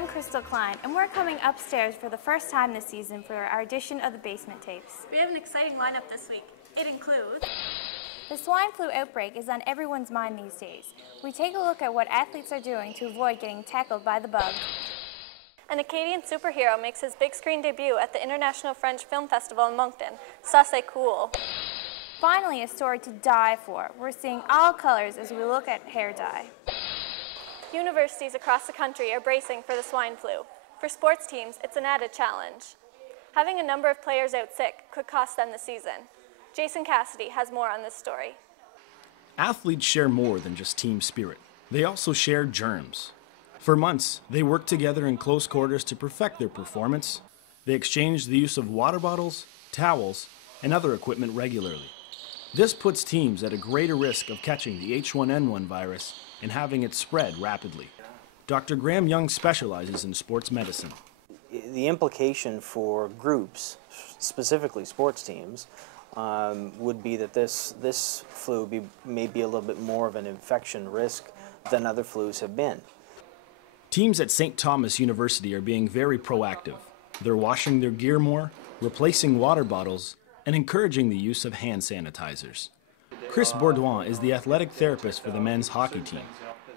I'm Crystal Klein, and we're coming upstairs for the first time this season for our edition of the Basement Tapes. We have an exciting lineup this week. It includes... The swine flu outbreak is on everyone's mind these days. We take a look at what athletes are doing to avoid getting tackled by the bug. An Acadian superhero makes his big screen debut at the International French Film Festival in Moncton. Ça c'est cool. Finally, a story to die for. We're seeing all colors as we look at hair dye. Universities across the country are bracing for the swine flu. For sports teams, it's an added challenge. Having a number of players out sick could cost them the season. Jason Cassidy has more on this story. Athletes share more than just team spirit. They also share germs. For months, they worked together in close quarters to perfect their performance. They exchanged the use of water bottles, towels, and other equipment regularly. This puts teams at a greater risk of catching the H1N1 virus and having it spread rapidly. Dr. Graham Young specializes in sports medicine. The implication for groups, specifically sports teams, would be that this flu may be a little bit more of an infection risk than other flus have been. Teams at St. Thomas University are being very proactive. They're washing their gear more, replacing water bottles, and encouraging the use of hand sanitizers. Chris Bourdouin is the athletic therapist for the men's hockey team.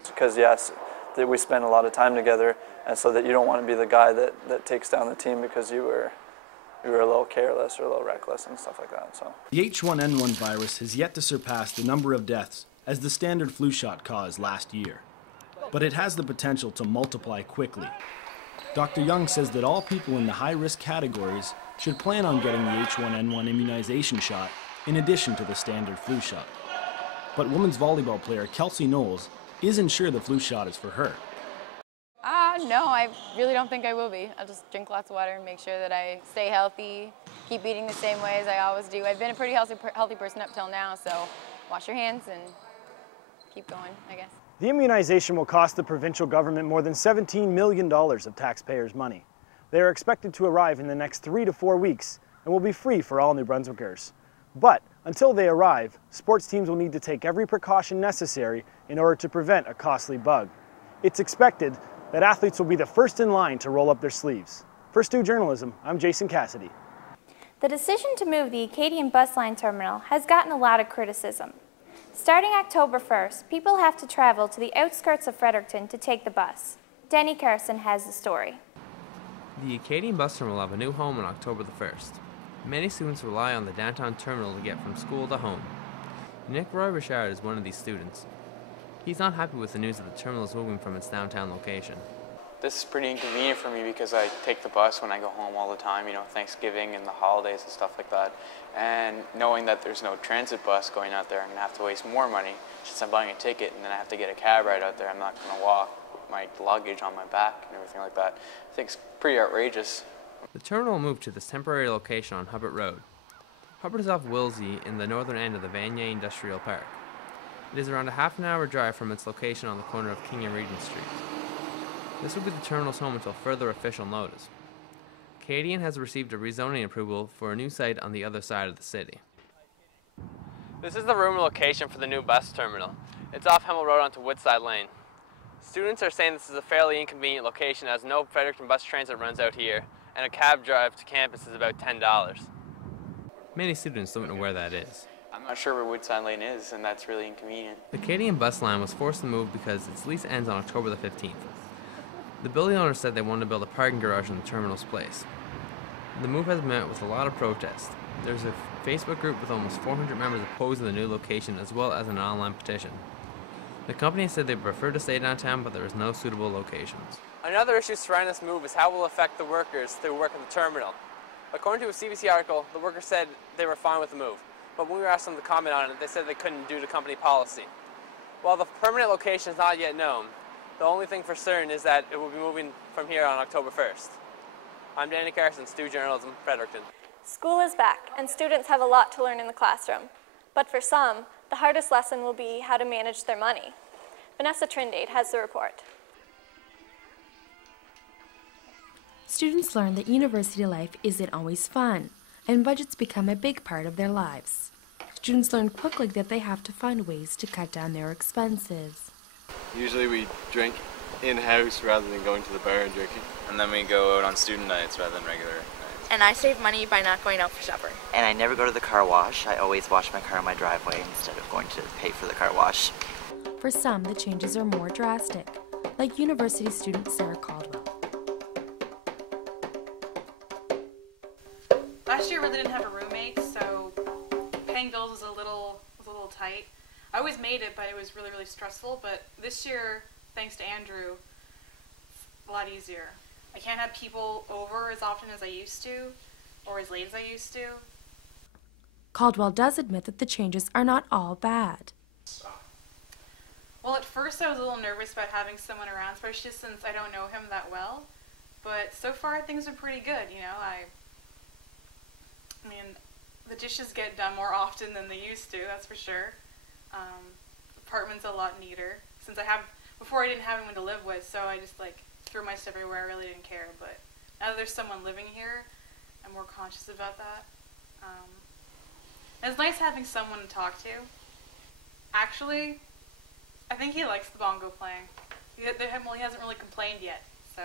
Because yes, that we spend a lot of time together, and so that you don't want to be the guy that takes down the team because you were a little careless or a little reckless and stuff like that. So the H1N1 virus has yet to surpass the number of deaths as the standard flu shot caused last year. But it has the potential to multiply quickly. Dr. Young says that all people in the high-risk categories should plan on getting the H1N1 immunization shot in addition to the standard flu shot. But women's volleyball player Kelsey Knowles isn't sure the flu shot is for her. No, I really don't think I will be. I'll just drink lots of water and make sure that I stay healthy, keep eating the same way as I always do. I've been a pretty healthy person up till now, so wash your hands and keep going, I guess. The immunization will cost the provincial government more than $17 million of taxpayers' money. They are expected to arrive in the next 3 to 4 weeks and will be free for all New Brunswickers. But until they arrive, sports teams will need to take every precaution necessary in order to prevent a costly bug. It's expected that athletes will be the first in line to roll up their sleeves. For STU Journalism, I'm Jason Cassidy. The decision to move the Acadian bus line terminal has gotten a lot of criticism. Starting October 1st, people have to travel to the outskirts of Fredericton to take the bus. Danny Carson has the story. The Acadian bus terminal will have a new home on October the 1st. Many students rely on the downtown terminal to get from school to home. Nick Roy Richard is one of these students. He's not happy with the news that the terminal is moving from its downtown location. This is pretty inconvenient for me because I take the bus when I go home all the time, you know, Thanksgiving and the holidays and stuff like that. And knowing that there's no transit bus going out there, I'm going to have to waste more money since I'm buying a ticket and then I have to get a cab ride out there. I'm not going to walk with my luggage on my back and everything like that. I think it's pretty outrageous. The terminal will move to this temporary location on Hubbard Road. Hubbard is off Wilsey in the northern end of the Vanier Industrial Park. It is around a half-an-hour drive from its location on the corner of King and Regent Street. This will be the terminal's home until further official notice. Acadian has received a rezoning approval for a new site on the other side of the city. This is the rumored location for the new bus terminal. It's off Hemel Road onto Woodside Lane. Students are saying this is a fairly inconvenient location as no Fredericton bus transit runs out here, and a cab drive to campus is about $10. Many students don't know where that is. I'm not sure where Woodside Lane is, and that's really inconvenient. The Acadian bus line was forced to move because its lease ends on October the 15th. The building owner said they wanted to build a parking garage in the terminal's place. The move has met with a lot of protest. There's a Facebook group with almost 400 members opposing the new location as well as an online petition. The company said they prefer to stay downtown, but there is no suitable locations. Another issue surrounding this move is how it will affect the workers who work at the terminal. According to a CBC article, the workers said they were fine with the move, but when we were asked them to comment on it, they said they couldn't due to company policy. While the permanent location is not yet known, the only thing for certain is that it will be moving from here on October 1st. I'm Danny Carson, STU Journalism, Fredericton. School is back, and students have a lot to learn in the classroom. But for some, the hardest lesson will be how to manage their money. Vanessa Trindade has the report. Students learn that university life isn't always fun, and budgets become a big part of their lives. Students learn quickly that they have to find ways to cut down their expenses. Usually we drink in-house rather than going to the bar and drinking. And then we go out on student nights rather than regular nights. And I save money by not going out for supper. And I never go to the car wash. I always wash my car in my driveway instead of going to pay for the car wash. For some, the changes are more drastic, like university student Sarah Caldwell. Last year I really didn't have a roommate, so paying bills was a little tight. I always made it, but it was really, really stressful. But this year, thanks to Andrew, it's a lot easier. I can't have people over as often as I used to, or as late as I used to. Caldwell does admit that the changes are not all bad. Well, at first I was a little nervous about having someone around, especially since I don't know him that well. But so far things are pretty good, you know. I mean, the dishes get done more often than they used to, that's for sure. Apartment's a lot neater. Before I didn't have anyone to live with, so I just threw my stuff everywhere. I really didn't care, but now that there's someone living here, I'm more conscious about that. And it's nice having someone to talk to. Actually, I think he likes the bongo playing. He hasn't really complained yet, so.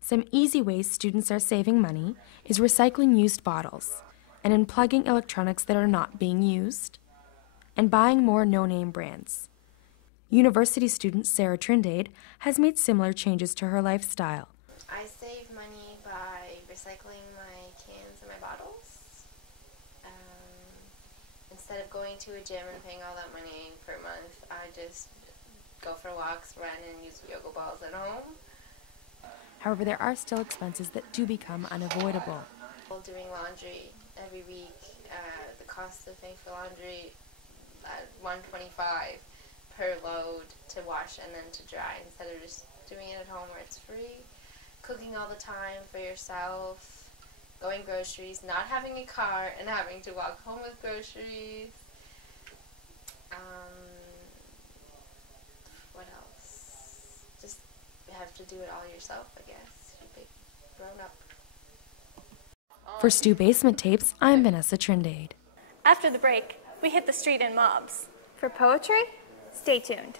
Some easy ways students are saving money is recycling used bottles and unplugging electronics that are not being used, and buying more no-name brands. University student Sarah Trindade has made similar changes to her lifestyle. I save money by recycling my cans and my bottles. Instead of going to a gym and paying all that money per month, I just go for walks, run, and use yoga balls at home. However, there are still expenses that do become unavoidable. Doing laundry every week, the cost of paying for laundry at $125 per load to wash and then to dry, instead of just doing it at home where it's free. Cooking all the time for yourself, going groceries, not having a car and having to walk home with groceries. What else? Just have to do it all yourself, I guess. You're big grown up. For STU Basement Tapes, I'm Vanessa Trindade. After the break, we hit the street in mobs. For poetry, stay tuned.